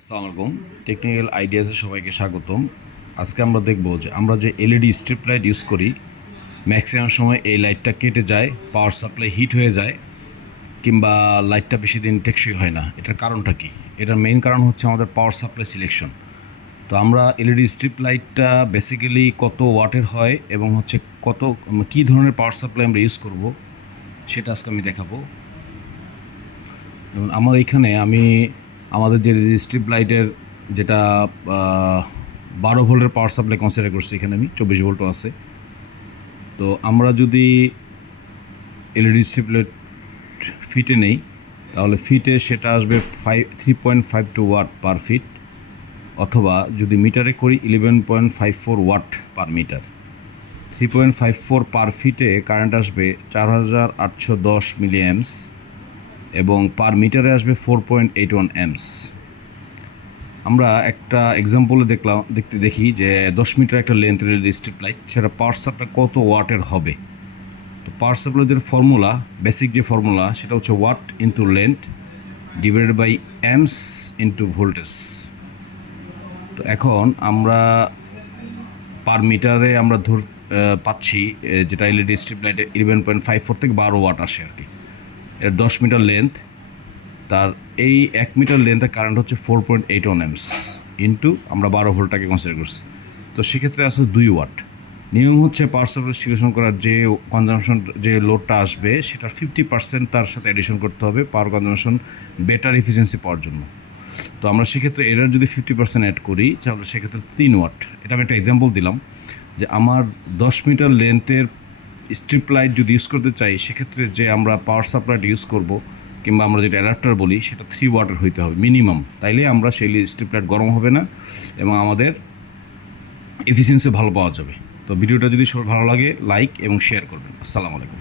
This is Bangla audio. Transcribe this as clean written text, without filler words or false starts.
আসসালামু আলাইকুম। টেকনিক্যাল আইডিয়াসে সবাইকে স্বাগতম। আজকে আমরা দেখব যে আমরা যে এলইডি স্ট্রিপ লাইট ইউজ করি, ম্যাক্সিমাম সময় এই লাইটটা কেটে যায়, পাওয়ার সাপ্লাই হিট হয়ে যায়, কিংবা লাইটটা বেশি দিন টেকসই হয় না। এটার কারণটা কি? এটার মেইন কারণ হচ্ছে আমাদের পাওয়ার সাপ্লাই সিলেকশন। তো আমরা এলইডি স্ট্রিপ লাইটটা বেসিক্যালি কত ওয়াটের হয় এবং হচ্ছে কী ধরনের পাওয়ার সাপ্লাই আমরা ইউজ করব, সেটা আজকে আমি দেখাবো। যেমন আমার এইখানে আমাদের যে স্ট্রিপ লাইটের যেটা 12 ভোল্টের পাওয়ার সাপ্লাই কনসিডার করছি, এখানে আমি 24 ভোল্টও আছে। তো আমরা যদি এলইডি স্ট্রিপ লাইট ফিটে নেই, তাহলে ফিটে সেটা আসবে 3.52 ওয়াট পার ফিট, অথবা যদি মিটারে করি 11.54 ওয়াট পার মিটার। 3.54 পার ফিটে কারেন্ট আসবে 4810 মিলি অ্যাম্পস এবং পার মিটারে আসবে 4.81 অ্যাম্পস। আমরা একটা এক্সাম্পলে দেখি যে 10 মিটার একটা লেন্থের এলইডি স্ট্রিপ লাইট, সেটা পাওয়ার সাপ্লাই কত ওয়াটের হবে। তো পাওয়ার সাপ্লাইয়ের ফর্মুলা, বেসিক যে ফর্মুলা, সেটা হচ্ছে watt into length divided by amps into voltage. তো এখন আমরা পার মিটারে আমরা পাচ্ছি যেটা এলইডি স্ট্রিপ লাইটে 11.54 থেকে 12 ওয়াট আসে আর কি। এর 10 মিটার লেন্থ, তার এই 1 মিটার লেন্থের কারেন্ট হচ্ছে 4.81 অ্যাম্পস ইন্টু আমরা 12 ভোল্টটাকে কনসিডার করছি। তো সেক্ষেত্রে আছে 2 ওয়াট। নিয়ম হচ্ছে পাওয়ার সাপ্লাই সিলেকশন করার যে কনজামশন, যে লোডটা আসবে, সেটার 50% তার সাথে অ্যাডিশন করতে হবে পাওয়ার কনজামশন বেটার এফিসিয়েন্সি পাওয়ার জন্য। তো আমরা সেক্ষেত্রে এটার যদি 50% অ্যাড করি, তাহলে সেক্ষেত্রে 3 ওয়াট। এটা আমি একটা এক্সাম্পল দিলাম যে আমার 10 মিটার লেন্থের স্ট্রিপ লাইট যদি ইউজ করতে চাই, সেক্ষেত্রে যে আমরা পাওয়ার সাপ্লাইটা ইউজ করব, কিংবা আমরা যেটা অ্যাডাপ্টার বলি, সেটা 3 ওয়াটের হইতে হবে মিনিমাম। তাইলে আমরা সেই স্ট্রিপ লাইট গরম হবে না এবং আমাদের এফিসিয়েন্সি ভালো পাওয়া যাবে। তো ভিডিওটা যদি সবার ভালো লাগে, লাইক এবং শেয়ার করবেন। আসসালামু আলাইকুম।